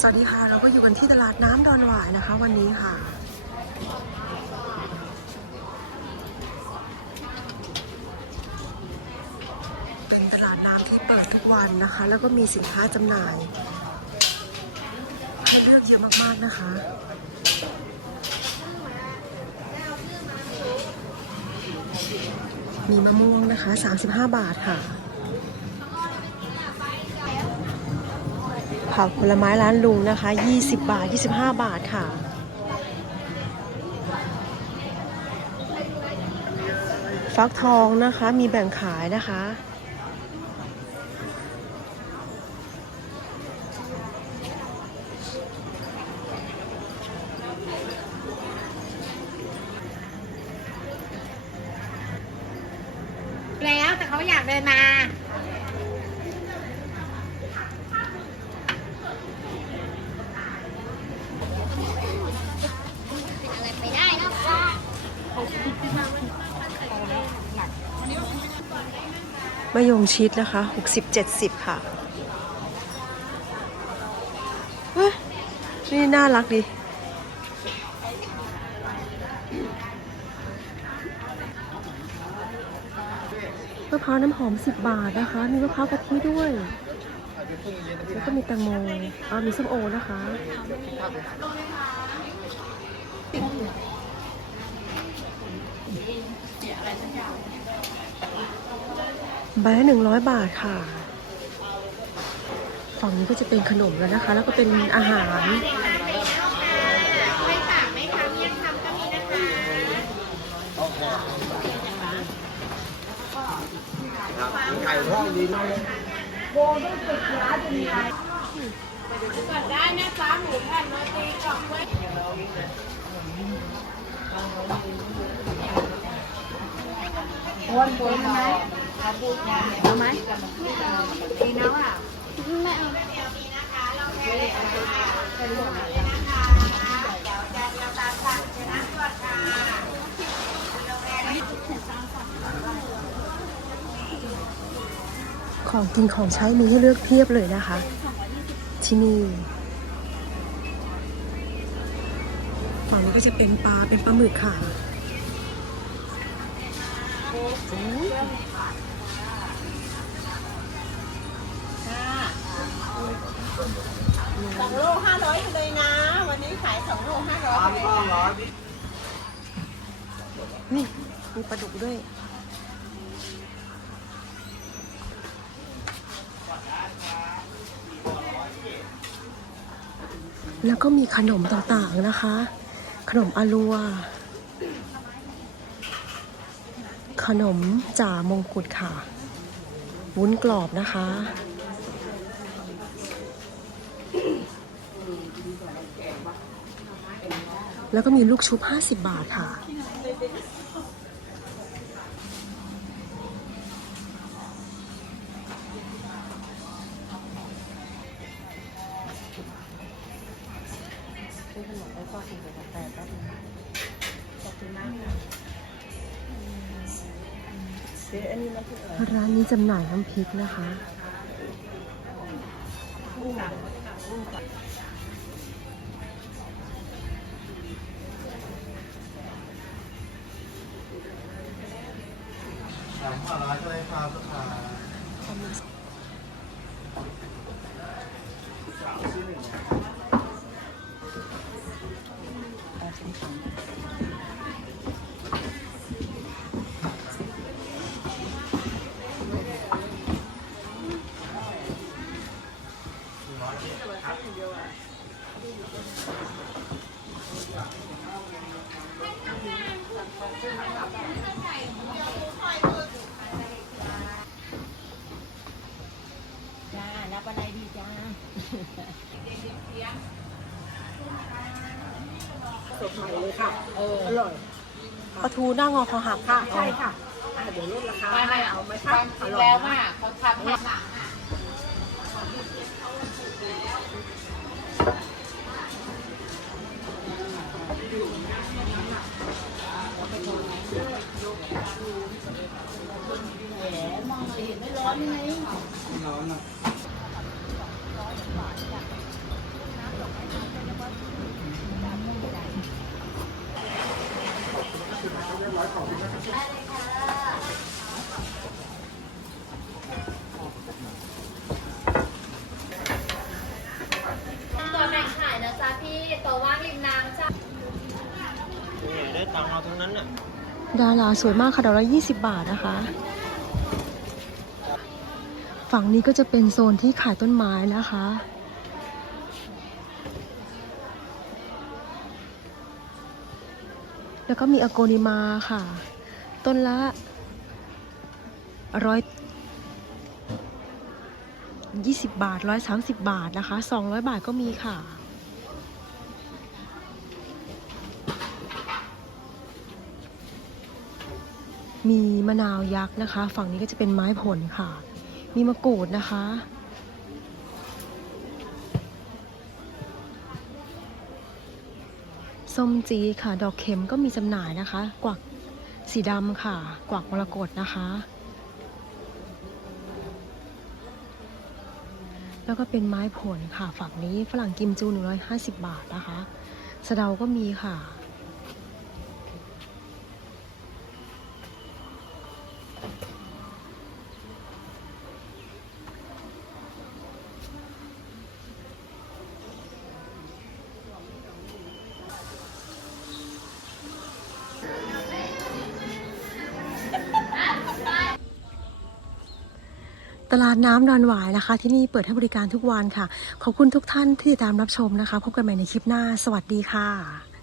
สวัสดีค่ะ เราก็อยู่กันที่ตลาดน้ำดอนหวายนะคะ วันนี้ค่ะ เป็นตลาดน้ำที่เปิดทุกวันนะคะ แล้วก็มีสินค้าจำหน่ายให้เลือกเยอะมากๆนะคะมีมะม่วงนะคะ 35 บาทค่ะ ผักผลไม้ร้านลุงนะคะ 20 บาท 25 บาทค่ะ ฟักทองนะคะมีแบ่งขายนะคะ แล้วแต่เขาอยากเดินมา อะไรไปได้เนอะ มะยงชิดนะคะ 60-70 ค่ะเฮ้ยนี่น่ารักดี มะพร้าวน้ำหอม 10 บาทนะคะ มีมะพร้าวกะทิด้วย แล้วก็มีแตงโมอ่ามีส้มโอนะคะ เสียอะไรสักอย่าง ใบละหนึ่งร้อยบาทค่ะ ฝั่งนี้ก็จะเป็นขนมแล้วนะคะ แล้วก็เป็นอาหารไม่ฝากไม่ทำยังทำก็มีนะคะไก่ทอดดีมากลยกดได้นะคะหมู แผ่นโรตีกรอบกล้วยของกินของใช้มีให้เลือกเพียบเลยนะคะ ที่นี่ฝั่งนี้ก็จะเป็นปลาเป็นปลาหมึกค่ะ สองโลห้าร้อยเลยนะ วันนี้ขายสองโลห้าร้อยนี่มีปลาดุกด้วยแล้วก็มีขนมต่างๆนะคะ ขนมอาลัว ขนมจ่ามงกุฎค่ะ วุ้นกรอบนะคะ แล้วก็มีลูกชุบ 50 บาทค่ะร้านนี้จำหน่ายน้ำพริกนะคะถามว่าร้าครับลูกค้าจ้ารับอะไรดีจ้า สดใหม่เลยค่ะ เอออร่อยปลาทูหน้างอคอหักค่ะ ใช่ค่ะอะเดี๋ยวลดราคาให้เอาไหมคะอร่อยแล้วนะว่าเขาทำให้หลังอะร้อนอะ ตัวแบ่งขายนะจ๊ะพี่ตัวว่างริมน้ำได้ตังเราทั้งนั้นน่ะดาราสวยมากค่ะดอกละ20 บาทนะคะ ฝั่งนี้ก็จะเป็นโซนที่ขายต้นไม้นะคะ แล้วก็มีอโกนิมาค่ะ ต้นละร้อยยี่สิบบาทร้อยสามสิบบาทนะคะสองร้อยบาทก็มีค่ะ มีมะนาวยักษ์นะคะ ฝั่งนี้ก็จะเป็นไม้ผลค่ะ มีมะกรูดนะคะส้มจีค่ะ ดอกเข็มก็มีจำหน่ายนะคะ กวัก สีดำค่ะ กวักมรกตนะคะ แล้วก็เป็นไม้ผลค่ะ ฝั่งนี้ฝรั่งกิมจู 150 บาทนะคะ สะเดาก็มีค่ะ ลาดน้ำดอนหวายนะคะ ที่นี่เปิดให้บริการทุกวันค่ะ ขอบคุณทุกท่านที่ติดตามรับชมนะคะ พบกันใหม่ในคลิปหน้า สวัสดีค่ะ